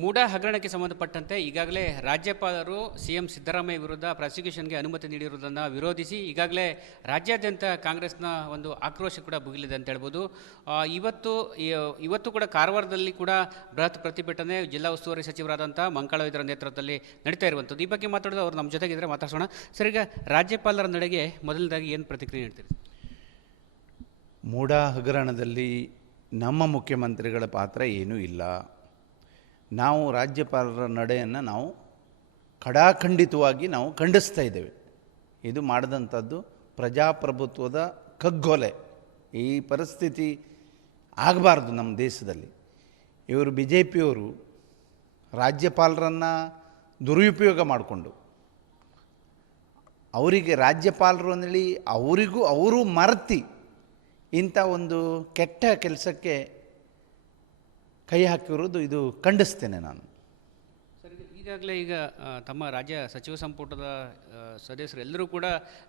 ಮೂಡ ಹಗರಣಕ್ಕೆ ಸಂಬಂಧಪಟ್ಟಂತೆ ಈಗಾಗಲೇ ರಾಜ್ಯಪಾಲರು ಸಿಎಂ ಸಿದ್ದರಾಮಯ್ಯ ವಿರುದ್ಧ ಪ್ರಾಸಿಕ್ಯೂಷನ್ಗೆ ಅನುಮತಿ ನೀಡಿರುವುದನ್ನು ವಿರೋಧಿಸಿ ಈಗಾಗಲೇ ರಾಜ್ಯಾದ್ಯಂತ ಕಾಂಗ್ರೆಸ್ನ ಒಂದು ಆಕ್ರೋಶ ಕೂಡ ಭುಗಿಲಿದೆ ಅಂತ ಹೇಳ್ಬೋದು. ಇವತ್ತು ಕೂಡ ಕಾರವಾರದಲ್ಲಿ ಕೂಡ ಬೃಹತ್ ಪ್ರತಿಭಟನೆ ಜಿಲ್ಲಾ ಉಸ್ತುವಾರಿ ಸಚಿವರಾದಂಥ ಮಂಕಾಳ ವೈದ್ಯರ ನೇತೃತ್ವದಲ್ಲಿ ನಡೀತಾ ಇರುವಂಥದ್ದು. ಈ ಬಗ್ಗೆ ಮಾತಾಡೋದು ಅವರು ನಮ್ಮ ಜೊತೆಗಿದ್ರೆ ಮಾತಾಡ್ಸೋಣ. ಸರ್, ಈಗ ರಾಜ್ಯಪಾಲರ ನಡೆಗೆ ಮೊದಲನೇದಾಗಿ ಏನು ಪ್ರತಿಕ್ರಿಯೆ ನೀಡ್ತೀರಿ? ಮೂಡ ಹಗರಣದಲ್ಲಿ ನಮ್ಮ ಮುಖ್ಯಮಂತ್ರಿಗಳ ಪಾತ್ರ ಏನೂ ಇಲ್ಲ. ನಾವು ರಾಜ್ಯಪಾಲರ ನಡೆಯನ್ನು ನಾವು ಖಡಾಖಂಡಿತವಾಗಿ ನಾವು ಖಂಡಿಸ್ತಾ ಇದ್ದೇವೆ. ಇದು ಮಾಡಿದಂಥದ್ದು ಪ್ರಜಾಪ್ರಭುತ್ವದ ಕಗ್ಗೊಲೆ. ಈ ಪರಿಸ್ಥಿತಿ ಆಗಬಾರ್ದು ನಮ್ಮ ದೇಶದಲ್ಲಿ. ಇವರು ಬಿ ಜೆ ಪಿಯವರು ರಾಜ್ಯಪಾಲರನ್ನು ದುರುಪಯೋಗ ಮಾಡಿಕೊಂಡು ಅವರಿಗೆ ರಾಜ್ಯಪಾಲರು ಅಂದೇಳಿ ಅವರು ಮರೆತಿ ಇಂಥ ಒಂದು ಕೆಟ್ಟ ಕೆಲಸಕ್ಕೆ ಕೈ ಹಾಕಿರೋದು ಇದು ಖಂಡಿಸ್ತೇನೆ ನಾನು. ಸರ್, ಈಗಾಗಲೇ ತಮ್ಮ ರಾಜ್ಯ ಸಚಿವ ಸಂಪುಟದ ಸದಸ್ಯರು ಎಲ್ಲರೂ ಕೂಡ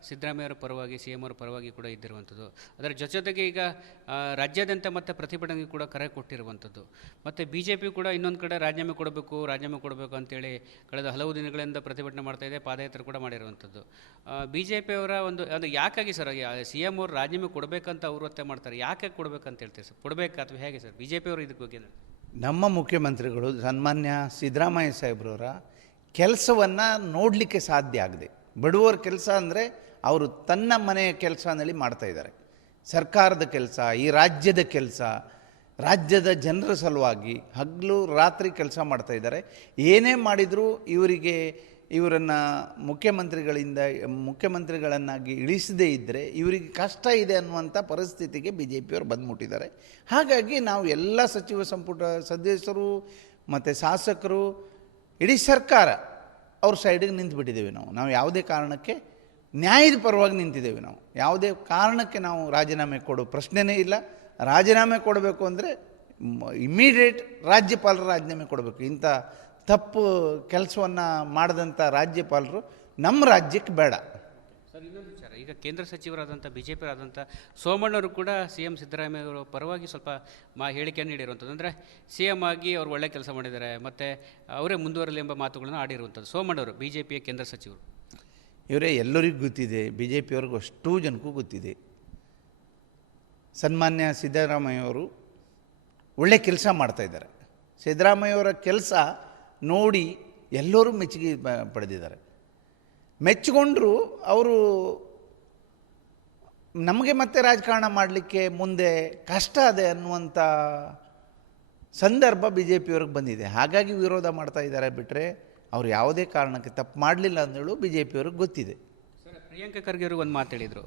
ಸಿದ್ದರಾಮಯ್ಯವರ ಪರವಾಗಿ ಸಿ ಎಂ ಅವರ ಪರವಾಗಿ ಕೂಡ ಇದ್ದಿರುವಂಥದ್ದು. ಅದರ ಜೊತೆಗೆ ಈಗ ರಾಜ್ಯಾದ್ಯಂತ ಮತ್ತು ಪ್ರತಿಭಟನೆಗೆ ಕೂಡ ಕರೆ ಕೊಟ್ಟಿರುವಂಥದ್ದು. ಮತ್ತು ಬಿ ಜೆ ಪಿ ಕೂಡ ಇನ್ನೊಂದು ಕಡೆ ರಾಜೀನಾಮೆ ಕೊಡಬೇಕು ಅಂತೇಳಿ ಕಳೆದ ಹಲವು ದಿನಗಳಿಂದ ಪ್ರತಿಭಟನೆ ಮಾಡ್ತಾ ಇದೆ, ಪಾದಯಾತ್ರೆ ಕೂಡ ಮಾಡಿರುವಂಥದ್ದು. ಬಿ ಜೆ ಪಿಯವರ ಅದು ಯಾಕಾಗಿ ಸರ್ ಸಿ ಎಂ ಅವರು ರಾಜೀನಾಮೆ ಕೊಡಬೇಕಂತ ಅವರು ಒತ್ತಾಯ ಮಾಡ್ತಾರೆ, ಯಾಕೆ ಕೊಡಬೇಕಂತ ಹೇಳ್ತೀವಿ ಸರ್? ಕೊಡಬೇಕಾ ಅಥವಾ ಹೇಗೆ ಸರ್ ಬಿ ಜೆ ಪಿಯವರು ಇದಕ್ಕೆ ಬಗ್ಗೆ? ನಮ್ಮ ಮುಖ್ಯಮಂತ್ರಿಗಳು ಸನ್ಮಾನ್ಯ ಸಿದ್ದರಾಮಯ್ಯ ಸಾಹೇಬ್ರವರ ಕೆಲಸವನ್ನು ನೋಡಲಿಕ್ಕೆ ಸಾಧ್ಯ ಆಗಿದೆ. ಬಡವರ ಕೆಲಸ ಅಂದರೆ ಅವರು ತನ್ನ ಮನೆಯ ಕೆಲಸ ಅನ್ನೇಳಿ ಮಾಡ್ತಾಯಿದ್ದಾರೆ. ಸರ್ಕಾರದ ಕೆಲಸ, ಈ ರಾಜ್ಯದ ಕೆಲಸ, ರಾಜ್ಯದ ಜನರ ಸಲುವಾಗಿ ಹಗಲು ರಾತ್ರಿ ಕೆಲಸ ಮಾಡ್ತಾಯಿದ್ದಾರೆ. ಏನೇ ಮಾಡಿದರೂ ಇವರನ್ನು ಮುಖ್ಯಮಂತ್ರಿಗಳನ್ನಾಗಿ ಇಳಿಸದೇ ಇದ್ದರೆ ಇವರಿಗೆ ಕಷ್ಟ ಇದೆ ಅನ್ನುವಂಥ ಪರಿಸ್ಥಿತಿಗೆ ಬಿ ಜೆ ಪಿಯವರು ಬಂದುಬಿಟ್ಟಿದ್ದಾರೆ. ಹಾಗಾಗಿ ನಾವು ಎಲ್ಲ ಸಚಿವ ಸಂಪುಟ ಸದಸ್ಯರು ಮತ್ತು ಶಾಸಕರು, ಇಡೀ ಸರ್ಕಾರ ಅವ್ರ ಸೈಡಿಗೆ ನಿಂತುಬಿಟ್ಟಿದ್ದೇವೆ. ನಾವು ಯಾವುದೇ ಕಾರಣಕ್ಕೆ ನ್ಯಾಯದ ಪರವಾಗಿ ನಿಂತಿದ್ದೇವೆ. ನಾವು ಯಾವುದೇ ಕಾರಣಕ್ಕೆ ನಾವು ರಾಜೀನಾಮೆ ಕೊಡೋ ಪ್ರಶ್ನೆನೇ ಇಲ್ಲ. ರಾಜೀನಾಮೆ ಕೊಡಬೇಕು ಅಂದರೆ ಇಮ್ಮಿಡಿಯೇಟ್ ರಾಜ್ಯಪಾಲರು ರಾಜೀನಾಮೆ ಕೊಡಬೇಕು. ಇಂಥ ತಪ್ಪು ಕೆಲಸವನ್ನು ಮಾಡಿದಂಥ ರಾಜ್ಯಪಾಲರು ನಮ್ಮ ರಾಜ್ಯಕ್ಕೆ ಬೇಡ. ಸರ್, ಇನ್ನೊಂದು ವಿಚಾರ, ಈಗ ಕೇಂದ್ರ ಸಚಿವರಾದಂಥ ಬಿ ಜೆ ಪಿಯವರಾದಂಥ ಸೋಮಣ್ಣವರು ಕೂಡ ಸಿ ಎಂ ಸಿದ್ದರಾಮಯ್ಯ ಅವರ ಪರವಾಗಿ ಸ್ವಲ್ಪ ಹೇಳಿಕೆಯನ್ನು ನೀಡಿರುವಂಥದ್ದು. ಅಂದರೆ ಸಿ ಎಂ ಆಗಿ ಅವರು ಒಳ್ಳೆ ಕೆಲಸ ಮಾಡಿದ್ದಾರೆ ಮತ್ತು ಅವರೇ ಮುಂದುವರಲಿ ಎಂಬ ಮಾತುಗಳನ್ನು ಆಡಿರುವಂಥದ್ದು ಸೋಮಣ್ಣವರು, ಬಿ ಜೆ ಪಿಯ ಕೇಂದ್ರ ಸಚಿವರು. ಇವರೇ ಎಲ್ಲರಿಗೂ ಗೊತ್ತಿದೆ, ಬಿ ಜೆ ಪಿಯವ್ರಿಗೂ ಅಷ್ಟೂ ಜನಕ್ಕೂ ಗೊತ್ತಿದೆ. ಸನ್ಮಾನ್ಯ ಸಿದ್ದರಾಮಯ್ಯವರು ಒಳ್ಳೆ ಕೆಲಸ ಮಾಡ್ತಾಯಿದ್ದಾರೆ. ಸಿದ್ದರಾಮಯ್ಯವರ ಕೆಲಸ ನೋಡಿ ಎಲ್ಲರೂ ಮೆಚ್ಚುಗೆ ಪಡೆದಿದ್ದಾರೆ. ಮೆಚ್ಚಿಕೊಂಡ್ರು ಅವರು ನಮಗೆ ಮತ್ತೆ ರಾಜಕಾರಣ ಮಾಡಲಿಕ್ಕೆ ಮುಂದೆ ಕಷ್ಟ ಇದೆ ಅನ್ನುವಂಥ ಸಂದರ್ಭ ಬಿ ಜೆ ಪಿಯವ್ರಿಗೆ ಬಂದಿದೆ. ಹಾಗಾಗಿ ವಿರೋಧ ಮಾಡ್ತಾ ಇದ್ದಾರೆ. ಬಿಟ್ಟರೆ ಅವ್ರು ಯಾವುದೇ ಕಾರಣಕ್ಕೆ ತಪ್ಪು ಮಾಡಲಿಲ್ಲ ಅಂದೇಳು ಬಿ ಜೆ ಪಿಯವ್ರಿಗೆ ಗೊತ್ತಿದೆ. ಸರ್, ಪ್ರಿಯಾಂಕಾ ಖರ್ಗೆ ಅವರು ಒಂದು ಮಾತು ಹೇಳಿದರು,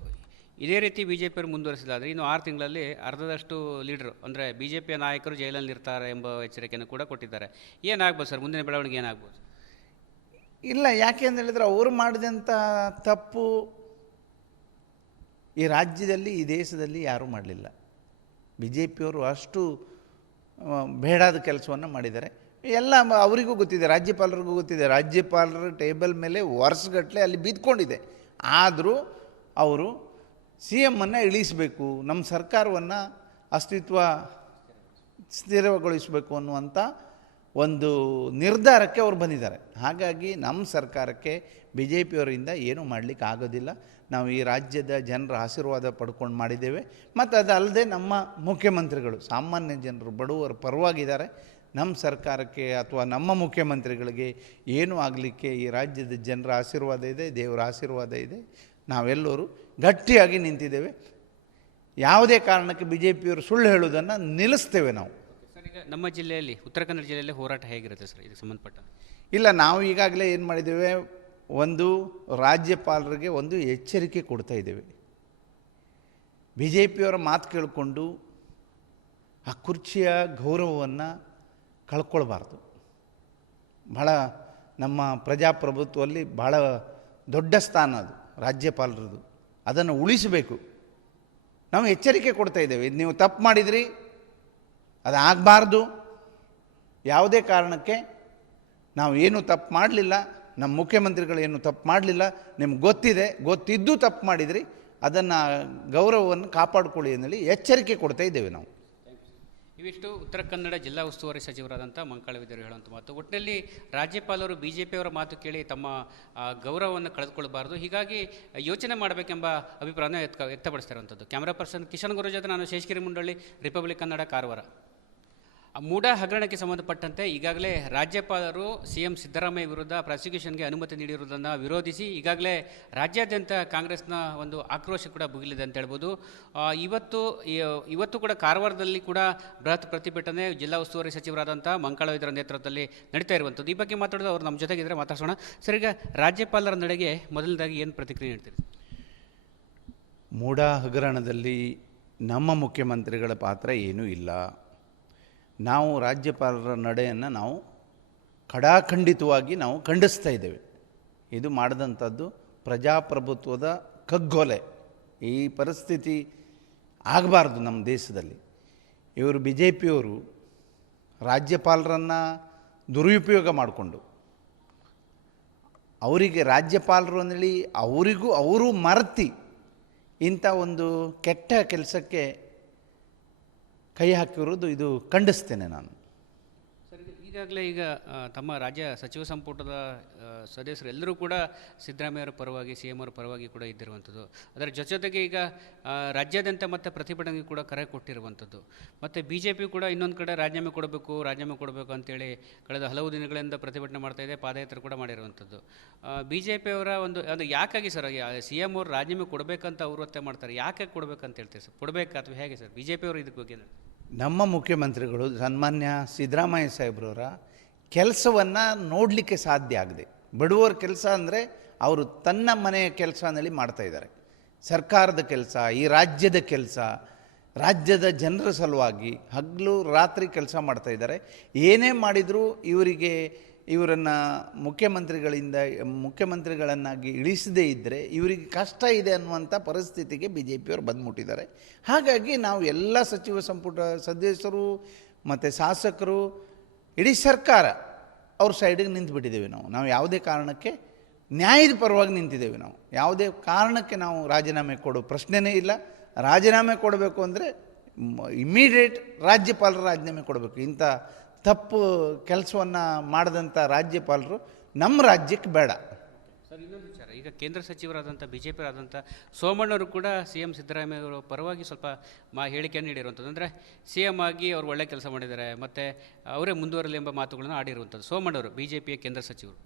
ಇದೇ ರೀತಿ ಬಿ ಜೆ ಪಿಯವರು ಮುಂದುವರಿಸಿದಾದರೆ ಇನ್ನು 6 ತಿಂಗಳಲ್ಲಿ ಅರ್ಧದಷ್ಟು ಲೀಡರು ಅಂದರೆ ಬಿ ಜೆ ಪಿಯ ನಾಯಕರು ಜೈಲಲ್ಲಿ ಇರ್ತಾರೆ ಎಂಬ ಎಚ್ಚರಿಕೆಯನ್ನು ಕೂಡ ಕೊಟ್ಟಿದ್ದಾರೆ. ಏನಾಗ್ಬೋದು ಸರ್ ಮುಂದಿನ ಬೆಳವಣಿಗೆ ಏನಾಗ್ಬೋದು? ಇಲ್ಲ, ಯಾಕೆ ಅಂತ ಹೇಳಿದ್ರೆ ಅವರು ಮಾಡಿದಂಥ ತಪ್ಪು ಈ ರಾಜ್ಯದಲ್ಲಿ, ಈ ದೇಶದಲ್ಲಿ ಯಾರೂ ಮಾಡಲಿಲ್ಲ. ಬಿ ಜೆ ಪಿಯವರು ಅಷ್ಟು ಬೇಡಾದ ಕೆಲಸವನ್ನು ಮಾಡಿದ್ದಾರೆ. ಎಲ್ಲ ಅವರಿಗೂ ಗೊತ್ತಿದೆ, ರಾಜ್ಯಪಾಲರಿಗೂ ಗೊತ್ತಿದೆ. ರಾಜ್ಯಪಾಲರ ಟೇಬಲ್ ಮೇಲೆ ವರ್ಷಗಟ್ಟಲೆ ಅಲ್ಲಿ ಬಿದ್ದುಕೊಂಡಿದೆ. ಆದರೂ ಅವರು ಸಿ ಎಮ್ಮನ್ನು ಇಳಿಸಬೇಕು, ನಮ್ಮ ಸರ್ಕಾರವನ್ನು ಸ್ಥಿರಗೊಳಿಸಬೇಕು ಅನ್ನುವಂಥ ಒಂದು ನಿರ್ಧಾರಕ್ಕೆ ಅವರು ಬಂದಿದ್ದಾರೆ. ಹಾಗಾಗಿ ನಮ್ಮ ಸರ್ಕಾರಕ್ಕೆ ಬಿ ಜೆ ಪಿಯವರಿಂದ ಏನೂ ಮಾಡಲಿಕ್ಕೆ ಆಗೋದಿಲ್ಲ. ನಾವು ಈ ರಾಜ್ಯದ ಜನರ ಆಶೀರ್ವಾದ ಪಡ್ಕೊಂಡು ಮಾಡಿದ್ದೇವೆ. ಮತ್ತು ಅದಲ್ಲದೆ ನಮ್ಮ ಮುಖ್ಯಮಂತ್ರಿಗಳು ಸಾಮಾನ್ಯ ಜನರು, ಬಡವರ ಪರವಾಗಿದ್ದಾರೆ. ನಮ್ಮ ಸರ್ಕಾರಕ್ಕೆ ಅಥವಾ ನಮ್ಮ ಮುಖ್ಯಮಂತ್ರಿಗಳಿಗೆ ಏನೂ ಆಗಲಿಕ್ಕೆ ಈ ರಾಜ್ಯದ ಜನರ ಆಶೀರ್ವಾದ ಇದೆ, ದೇವರ ಆಶೀರ್ವಾದ ಇದೆ. ನಾವೆಲ್ಲರೂ ಗಟ್ಟಿಯಾಗಿ ನಿಂತಿದ್ದೇವೆ. ಯಾವುದೇ ಕಾರಣಕ್ಕೆ ಬಿ ಜೆ ಪಿಯವರು ಸುಳ್ಳು ಹೇಳುವುದನ್ನು ನಿಲ್ಲಿಸ್ತೇವೆ ನಾವು. ಸರ್, ಈಗ ನಮ್ಮ ಜಿಲ್ಲೆಯಲ್ಲಿ, ಉತ್ತರ ಕನ್ನಡ ಜಿಲ್ಲೆಯಲ್ಲಿ ಹೋರಾಟ ಹೇಗಿರುತ್ತೆ ಸರ್ ಇದಕ್ಕೆ ಸಂಬಂಧಪಟ್ಟ? ಇಲ್ಲ, ನಾವು ಈಗಾಗಲೇ ಏನು ಮಾಡಿದ್ದೇವೆ, ಒಂದು ರಾಜ್ಯಪಾಲರಿಗೆ ಒಂದು ಎಚ್ಚರಿಕೆ ಕೊಡ್ತಾ ಇದ್ದೇವೆ. ಬಿ ಜೆ ಪಿಯವರ ಮಾತು ಕೇಳಿಕೊಂಡು ಆ ಕುರ್ಚಿಯ ಗೌರವವನ್ನು ಕಳ್ಕೊಳ್ಬಾರ್ದು. ಬಹಳ ನಮ್ಮ ಪ್ರಜಾಪ್ರಭುತ್ವದಲ್ಲಿ ಬಹಳ ದೊಡ್ಡ ಸ್ಥಾನ ಅದು ರಾಜ್ಯಪಾಲರದು. ಅದನ್ನು ಉಳಿಸಬೇಕು. ನಾವು ಎಚ್ಚರಿಕೆ ಕೊಡ್ತಾ ಇದ್ದೇವೆ, ನೀವು ತಪ್ಪು ಮಾಡಿದ್ರಿ, ಅದು ಆಗಬಾರ್ದು. ಯಾವುದೇ ಕಾರಣಕ್ಕೆ ನಾವು ಏನೂ ತಪ್ಪು ಮಾಡಲಿಲ್ಲ, ನಮ್ಮ ಮುಖ್ಯಮಂತ್ರಿಗಳು ಏನು ತಪ್ಪು ಮಾಡಲಿಲ್ಲ, ನಿಮ್ಗೆ ಗೊತ್ತಿದ್ದು ತಪ್ಪು ಮಾಡಿದ್ರಿ, ಅದನ್ನು ಗೌರವವನ್ನು ಕಾಪಾಡಿಕೊಳ್ಳಿ ಅಂತೇಳಿ ಎಚ್ಚರಿಕೆ ಕೊಡ್ತಾ ಇದ್ದೇವೆ ನಾವು. ಇವಿಷ್ಟು ಉತ್ತರ ಕನ್ನಡ ಜಿಲ್ಲಾ ಉಸ್ತುವಾರಿ ಸಚಿವರಾದಂಥ ಮಂಕಾಳ ವಿದ್ಯರು ಹೇಳುವಂಥ ಮಾತು. ಒಟ್ಟಿನಲ್ಲಿ ರಾಜ್ಯಪಾಲರು ಬಿಜೆಪಿಯವರ ಮಾತು ಕೇಳಿ ತಮ್ಮ ಗೌರವವನ್ನು ಕಳೆದುಕೊಳ್ಳಬಾರದು, ಹೀಗಾಗಿ ಯೋಚನೆ ಮಾಡಬೇಕೆಂಬ ಅಭಿಪ್ರಾಯವನ್ನು ವ್ಯಕ್ತಪಡಿಸ್ತಾ ಇರುವಂಥದ್ದು. ಕ್ಯಾಮರಾ ಪರ್ಸನ್ ಕಿಶನ್ ಗುರು ಜೊತೆ ನಾನು ಶೇಷಗಿರಿ ಮುಂಡಳ್ಳಿ, ರಿಪಬ್ಲಿಕ್ ಕನ್ನಡ, ಕಾರವಾರ. ಮೂಡಾ ಹಗರಣಕ್ಕೆ ಸಂಬಂಧಪಟ್ಟಂತೆ ಈಗಾಗಲೇ ರಾಜ್ಯಪಾಲರು ಸಿಎಂ ಸಿದ್ದರಾಮಯ್ಯ ವಿರುದ್ಧ ಪ್ರಾಸಿಕ್ಯೂಷನ್ಗೆ ಅನುಮತಿ ನೀಡಿರುವುದನ್ನು ವಿರೋಧಿಸಿ ಈಗಾಗಲೇ ರಾಜ್ಯಾದ್ಯಂತ ಕಾಂಗ್ರೆಸ್ನ ಒಂದು ಆಕ್ರೋಶ ಕೂಡ ಭುಗಿಲಿದೆ ಅಂತ ಹೇಳ್ಬೋದು. ಇವತ್ತು ಕೂಡ ಕಾರವಾರದಲ್ಲಿ ಕೂಡ ಬೃಹತ್ ಪ್ರತಿಭಟನೆ ಜಿಲ್ಲಾ ಉಸ್ತುವಾರಿ ಸಚಿವರಾದಂಥ ಮಂಕಾಳ ವೈದ್ಯರ ನೇತೃತ್ವದಲ್ಲಿ ನಡೀತಾ ಇರುವಂಥದ್ದು. ಈ ಬಗ್ಗೆ ಮಾತಾಡೋದು ಅವರು ನಮ್ಮ ಜೊತೆಗಿದ್ರೆ ಮಾತಾಡ್ಸೋಣ. ಸರ್, ಈಗ ರಾಜ್ಯಪಾಲರ ನಡೆಗೆ ಮೊದಲನೇದಾಗಿ ಏನು ಪ್ರತಿಕ್ರಿಯೆ ನೀಡ್ತೀರಿ? ಮೂಡಾ ಹಗರಣದಲ್ಲಿ ನಮ್ಮ ಮುಖ್ಯಮಂತ್ರಿಗಳ ಪಾತ್ರ ಏನೂ ಇಲ್ಲ. ನಾವು ರಾಜ್ಯಪಾಲರ ನಡೆಯನ್ನು ನಾವು ಖಡಾಖಂಡಿತವಾಗಿ ನಾವು ಖಂಡಿಸ್ತಾ ಇದ್ದೇವೆ. ಇದು ಮಾಡಿದಂಥದ್ದು ಪ್ರಜಾಪ್ರಭುತ್ವದ ಕಗ್ಗೊಲೆ. ಈ ಪರಿಸ್ಥಿತಿ ಆಗಬಾರ್ದು ನಮ್ಮ ದೇಶದಲ್ಲಿ. ಇವರು ಬಿ ಜೆ ಪಿಯವರು ರಾಜ್ಯಪಾಲರನ್ನು ದುರುಪಯೋಗ ಮಾಡಿಕೊಂಡು ಅವರಿಗೆ ರಾಜ್ಯಪಾಲರು ಅಂದೇಳಿ ಅವರು ಮರೆತಿ ಇಂಥ ಒಂದು ಕೆಟ್ಟ ಕೆಲಸಕ್ಕೆ ಕೈ ಹಾಕಿರೋದು ಇದು ಖಂಡಿಸ್ತೇನೆ ನಾನು. ಸರ್, ಈಗಾಗಲೇ ತಮ್ಮ ರಾಜ್ಯ ಸಚಿವ ಸಂಪುಟದ ಸದಸ್ಯರು ಎಲ್ಲರೂ ಕೂಡ ಸಿದ್ದರಾಮಯ್ಯವರ ಪರವಾಗಿ, ಸಿ ಎಂ ಅವರ ಪರವಾಗಿ ಕೂಡ ಇದ್ದಿರುವಂಥದ್ದು. ಅದರ ಜೊತೆಗೆ ಈಗ ರಾಜ್ಯಾದ್ಯಂತ ಮತ್ತು ಪ್ರತಿಭಟನೆಗೆ ಕೂಡ ಕರೆ ಕೊಟ್ಟಿರುವಂಥದ್ದು. ಮತ್ತು ಬಿ ಜೆ ಪಿ ಕೂಡ ಇನ್ನೊಂದು ಕಡೆ ರಾಜೀನಾಮೆ ಕೊಡಬೇಕು ಅಂತೇಳಿ ಕಳೆದ ಹಲವು ದಿನಗಳಿಂದ ಪ್ರತಿಭಟನೆ ಮಾಡ್ತಾಯಿದೆ, ಪಾದಯಾತ್ರೆ ಕೂಡ ಮಾಡಿರುವಂಥದ್ದು. ಬಿ ಜೆ ಪಿಯವರ ಅದು ಯಾಕಾಗಿ ಸರ್ ಸಿ ಎಂ ಅವರು ರಾಜೀನಾಮೆ ಕೊಡಬೇಕಂತ ಅವರು ಒತ್ತಾಯ ಮಾಡ್ತಾರೆ, ಯಾಕೆ ಕೊಡಬೇಕಂತ ಹೇಳ್ತೀವಿ ಸರ್? ಕೊಡಬೇಕಾ ಅಥವಾ ಹೇಗೆ ಸರ್ ಬಿ ಜೆ ಪಿಯವರು ಇದಕ್ಕೆ ಬಗ್ಗೆ? ನಮ್ಮ ಮುಖ್ಯಮಂತ್ರಿಗಳು ಸನ್ಮಾನ್ಯ ಸಿದ್ದರಾಮಯ್ಯ ಸಾಹೇಬ್ರವರ ಕೆಲಸವನ್ನು ನೋಡಲಿಕ್ಕೆ ಸಾಧ್ಯ ಆಗದೆ, ಬಡವರ ಕೆಲಸ ಅಂದರೆ ಅವರು ತನ್ನ ಮನೆಯ ಕೆಲಸ ಅನ್ನೇಳಿ ಮಾಡ್ತಾಯಿದ್ದಾರೆ. ಸರ್ಕಾರದ ಕೆಲಸ, ಈ ರಾಜ್ಯದ ಕೆಲಸ, ರಾಜ್ಯದ ಜನರ ಸಲುವಾಗಿ ಹಗಲು ರಾತ್ರಿ ಕೆಲಸ ಮಾಡ್ತಾಯಿದ್ದಾರೆ. ಏನೇ ಮಾಡಿದರೂ ಇವರನ್ನು ಮುಖ್ಯಮಂತ್ರಿಗಳನ್ನಾಗಿ ಇಳಿಸದೇ ಇದ್ದರೆ ಇವರಿಗೆ ಕಷ್ಟ ಇದೆ ಅನ್ನುವಂಥ ಪರಿಸ್ಥಿತಿಗೆ ಬಿ ಜೆ ಪಿಯವರು ಬಂದುಬಿಟ್ಟಿದ್ದಾರೆ. ಹಾಗಾಗಿ ನಾವು ಎಲ್ಲ ಸಚಿವ ಸಂಪುಟ ಸದಸ್ಯರು ಮತ್ತು ಶಾಸಕರು, ಇಡೀ ಸರ್ಕಾರ ಅವ್ರ ಸೈಡಿಗೆ ನಿಂತುಬಿಟ್ಟಿದ್ದೇವೆ. ನಾವು ಯಾವುದೇ ಕಾರಣಕ್ಕೆ ನ್ಯಾಯದ ಪರವಾಗಿ ನಿಂತಿದ್ದೇವೆ. ನಾವು ಯಾವುದೇ ಕಾರಣಕ್ಕೆ ನಾವು ರಾಜೀನಾಮೆ ಕೊಡೋ ಪ್ರಶ್ನೆಯೇ ಇಲ್ಲ. ರಾಜೀನಾಮೆ ಕೊಡಬೇಕು ಅಂದರೆ ಇಮ್ಮಿಡಿಯೇಟ್ ರಾಜ್ಯಪಾಲರು ರಾಜೀನಾಮೆ ಕೊಡಬೇಕು. ಇಂಥ ತಪ್ಪು ಕೆಲಸವನ್ನು ಮಾಡಿದಂಥ ರಾಜ್ಯಪಾಲರು ನಮ್ಮ ರಾಜ್ಯಕ್ಕೆ ಬೇಡ. ಸರ್, ಇನ್ನೊಂದು ವಿಚಾರ, ಈಗ ಕೇಂದ್ರ ಸಚಿವರಾದಂಥ ಬಿ ಜೆ ಪಿಯವರಾದಂಥ ಸೋಮಣ್ಣವರು ಕೂಡ ಸಿ ಎಂ ಸಿದ್ದರಾಮಯ್ಯ ಅವರ ಪರವಾಗಿ ಸ್ವಲ್ಪ ಹೇಳಿಕೆಯನ್ನು ನೀಡಿರುವಂಥದ್ದು. ಅಂದರೆ ಸಿ ಎಂ ಆಗಿ ಅವರು ಒಳ್ಳೆ ಕೆಲಸ ಮಾಡಿದ್ದಾರೆ ಮತ್ತು ಅವರೇ ಮುಂದುವರಲಿ ಎಂಬ ಮಾತುಗಳನ್ನು ಆಡಿರುವಂಥದ್ದು ಸೋಮಣ್ಣವರು, ಬಿ ಜೆ ಪಿಯ ಕೇಂದ್ರ ಸಚಿವರು.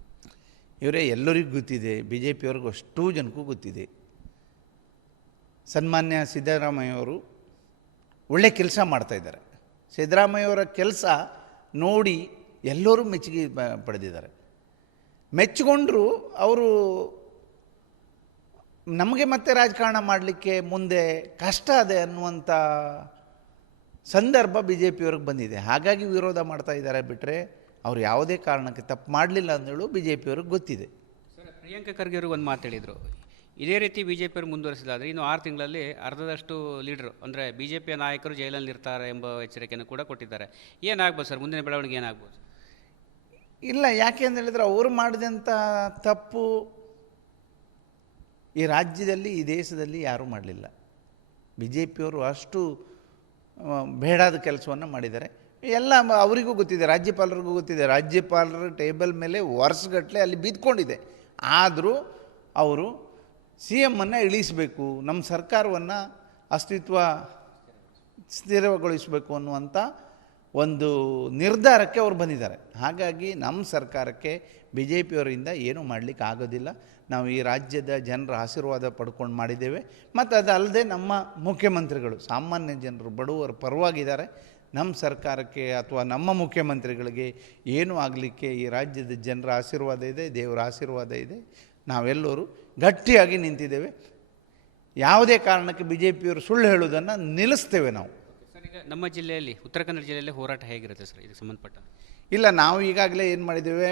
ಇವರೇ ಎಲ್ಲರಿಗೂ ಗೊತ್ತಿದೆ, ಬಿ ಜೆ ಪಿಯವ್ರಿಗೂ ಅಷ್ಟೂ ಜನಕ್ಕೂ ಗೊತ್ತಿದೆ. ಸನ್ಮಾನ್ಯ ಸಿದ್ದರಾಮಯ್ಯವರು ಒಳ್ಳೆ ಕೆಲಸ ಮಾಡ್ತಾಯಿದ್ದಾರೆ. ಸಿದ್ದರಾಮಯ್ಯವರ ಕೆಲಸ ನೋಡಿ ಎಲ್ಲರೂ ಮೆಚ್ಚುಗೆ ಪಡೆದಿದ್ದಾರೆ. ಮೆಚ್ಚಿಕೊಂಡ್ರು ಅವರು ನಮಗೆ ಮತ್ತೆ ರಾಜಕಾರಣ ಮಾಡಲಿಕ್ಕೆ ಮುಂದೆ ಕಷ್ಟ ಇದೆ ಅನ್ನುವಂಥ ಸಂದರ್ಭ ಬಿ ಜೆ ಪಿಯವ್ರಿಗೆ ಬಂದಿದೆ. ಹಾಗಾಗಿ ವಿರೋಧ ಮಾಡ್ತಾ ಇದ್ದಾರೆ. ಬಿಟ್ಟರೆ ಅವ್ರು ಯಾವುದೇ ಕಾರಣಕ್ಕೆ ತಪ್ಪು ಮಾಡಲಿಲ್ಲ ಅಂದೇಳು ಬಿ ಜೆ ಪಿಯವ್ರಿಗೆ ಗೊತ್ತಿದೆ. ಸರ್, ಪ್ರಿಯಾಂಕಾ ಖರ್ಗೆ ಅವರು ಒಂದು ಮಾತು ಹೇಳಿದರು, ಇದೇ ರೀತಿ ಬಿ ಜೆ ಪಿಯವರು ಮುಂದುವರಿಸಿದಾದರೆ ಇನ್ನು 6 ತಿಂಗಳಲ್ಲಿ ಅರ್ಧದಷ್ಟು ಲೀಡರು ಅಂದರೆ ಬಿ ಜೆ ಪಿಯ ನಾಯಕರು ಜೈಲಲ್ಲಿ ಇರ್ತಾರೆ ಎಂಬ ಎಚ್ಚರಿಕೆಯನ್ನು ಕೂಡ ಕೊಟ್ಟಿದ್ದಾರೆ. ಏನಾಗ್ಬೋದು ಸರ್, ಮುಂದಿನ ಬೆಳವಣಿಗೆ ಏನಾಗ್ಬೋದು? ಇಲ್ಲ, ಯಾಕೆ ಅಂತ ಹೇಳಿದ್ರೆ ಅವರು ಮಾಡಿದಂಥ ತಪ್ಪು ಈ ರಾಜ್ಯದಲ್ಲಿ, ಈ ದೇಶದಲ್ಲಿ ಯಾರೂ ಮಾಡಲಿಲ್ಲ. ಬಿ ಜೆ ಪಿಯವರು ಅಷ್ಟು ಬೇಡಾದ ಕೆಲಸವನ್ನು ಮಾಡಿದ್ದಾರೆ. ಎಲ್ಲ ಅವರಿಗೂ ಗೊತ್ತಿದೆ, ರಾಜ್ಯಪಾಲರಿಗೂ ಗೊತ್ತಿದೆ. ರಾಜ್ಯಪಾಲರ ಟೇಬಲ್ ಮೇಲೆ ವರ್ಷಗಟ್ಟಲೆ ಅಲ್ಲಿ ಬಿದ್ದುಕೊಂಡಿದೆ. ಆದರೂ ಅವರು ಸಿ ಎಮ್ಮನ್ನು ಇಳಿಸಬೇಕು, ನಮ್ಮ ಸರ್ಕಾರವನ್ನು ಸ್ಥಿರಗೊಳಿಸಬೇಕು ಅನ್ನುವಂಥ ಒಂದು ನಿರ್ಧಾರಕ್ಕೆ ಅವರು ಬಂದಿದ್ದಾರೆ. ಹಾಗಾಗಿ ನಮ್ಮ ಸರ್ಕಾರಕ್ಕೆ ಬಿ ಜೆ ಪಿಯವರಿಂದ ಏನೂ ಮಾಡಲಿಕ್ಕೆ ಆಗೋದಿಲ್ಲ. ನಾವು ಈ ರಾಜ್ಯದ ಜನರ ಆಶೀರ್ವಾದ ಪಡ್ಕೊಂಡು ಮಾಡಿದ್ದೇವೆ. ಮತ್ತು ಅದಲ್ಲದೆ ನಮ್ಮ ಮುಖ್ಯಮಂತ್ರಿಗಳು ಸಾಮಾನ್ಯ ಜನರು, ಬಡವರ ಪರವಾಗಿದ್ದಾರೆ. ನಮ್ಮ ಸರ್ಕಾರಕ್ಕೆ ಅಥವಾ ನಮ್ಮ ಮುಖ್ಯಮಂತ್ರಿಗಳಿಗೆ ಏನೂ ಆಗಲಿಕ್ಕೆ ಈ ರಾಜ್ಯದ ಜನರ ಆಶೀರ್ವಾದ ಇದೆ, ದೇವರ ಆಶೀರ್ವಾದ ಇದೆ. ನಾವೆಲ್ಲರೂ ಗಟ್ಟಿಯಾಗಿ ನಿಂತಿದ್ದೇವೆ. ಯಾವುದೇ ಕಾರಣಕ್ಕೆ ಬಿ ಜೆ ಪಿಯವರು ಸುಳ್ಳು ಹೇಳುವುದನ್ನು ನಿಲ್ಲಿಸ್ತೇವೆ ನಾವು. ಸರ್, ಈಗ ನಮ್ಮ ಜಿಲ್ಲೆಯಲ್ಲಿ, ಉತ್ತರ ಕನ್ನಡ ಜಿಲ್ಲೆಯಲ್ಲಿ ಹೋರಾಟ ಹೇಗಿರುತ್ತೆ ಸರ್ ಇದಕ್ಕೆ ಸಂಬಂಧಪಟ್ಟ? ಇಲ್ಲ, ನಾವು ಈಗಾಗಲೇ ಏನು ಮಾಡಿದ್ದೇವೆ,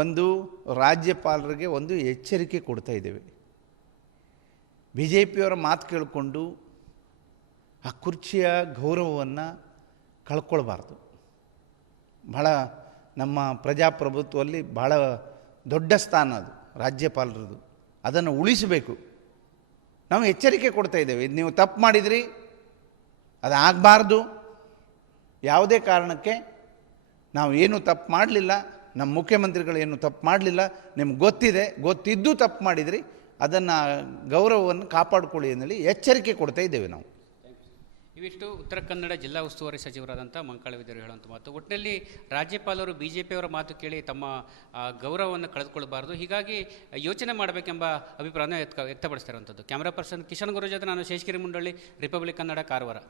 ಒಂದು ರಾಜ್ಯಪಾಲರಿಗೆ ಒಂದು ಎಚ್ಚರಿಕೆ ಕೊಡ್ತಾ ಇದ್ದೇವೆ. ಬಿ ಜೆ ಪಿಯವರ ಮಾತು ಕೇಳಿಕೊಂಡು ಆ ಕುರ್ಚಿಯ ಗೌರವವನ್ನು ಕಳ್ಕೊಳ್ಬಾರ್ದು. ಬಹಳ ನಮ್ಮ ಪ್ರಜಾಪ್ರಭುತ್ವದಲ್ಲಿ ಬಹಳ ದೊಡ್ಡ ಸ್ಥಾನ ಅದು ರಾಜ್ಯಪಾಲರದು. ಅದನ್ನು ಉಳಿಸಬೇಕು. ನಾವು ಎಚ್ಚರಿಕೆ ಕೊಡ್ತಾ ಇದ್ದೇವೆ, ಇದು ನೀವು ತಪ್ಪು ಮಾಡಿದ್ರಿ, ಅದು ಆಗಬಾರ್ದು. ಯಾವುದೇ ಕಾರಣಕ್ಕೆ ನಾವು ಏನೂ ತಪ್ಪು ಮಾಡಲಿಲ್ಲ, ನಮ್ಮ ಮುಖ್ಯಮಂತ್ರಿಗಳು ಏನು ತಪ್ಪು ಮಾಡಲಿಲ್ಲ, ನಿಮ್ಗೆ ಗೊತ್ತಿದ್ದು ತಪ್ಪು ಮಾಡಿದ್ರಿ, ಅದನ್ನು ಗೌರವವನ್ನು ಕಾಪಾಡಿಕೊಳ್ಳಿ ಅಂತೇಳಿ ಎಚ್ಚರಿಕೆ ಕೊಡ್ತಾ ಇದ್ದೇವೆ ನಾವು. ಇವಿಷ್ಟು ಉತ್ತರ ಕನ್ನಡ ಜಿಲ್ಲಾ ಉಸ್ತುವಾರಿ ಸಚಿವರಾದಂಥ ಮಂಕಾಳ ವಿದ್ಯರು ಹೇಳುವಂಥ ಮಾತು. ಒಟ್ಟಿನಲ್ಲಿ ರಾಜ್ಯಪಾಲರು BJPಯವರ ಮಾತು ಕೇಳಿ ತಮ್ಮ ಗೌರವವನ್ನು ಕಳೆದುಕೊಳ್ಳಬಾರದು, ಹೀಗಾಗಿ ಯೋಚನೆ ಮಾಡಬೇಕೆಂಬ ಅಭಿಪ್ರಾಯವನ್ನು ವ್ಯಕ್ತಪಡಿಸ್ತಿರುವಂಥದ್ದು. ಕ್ಯಾಮ್ರಾ ಪರ್ಸನ್ ಕಿಶನ್ ಗುರು ಜೊತೆ ನಾನು ಶೇಷಗಿರಿ ಮುಂಡಳ್ಳಿ, ರಿಪಬ್ಲಿಕ್ ಕನ್ನಡ, ಕಾರವಾರ.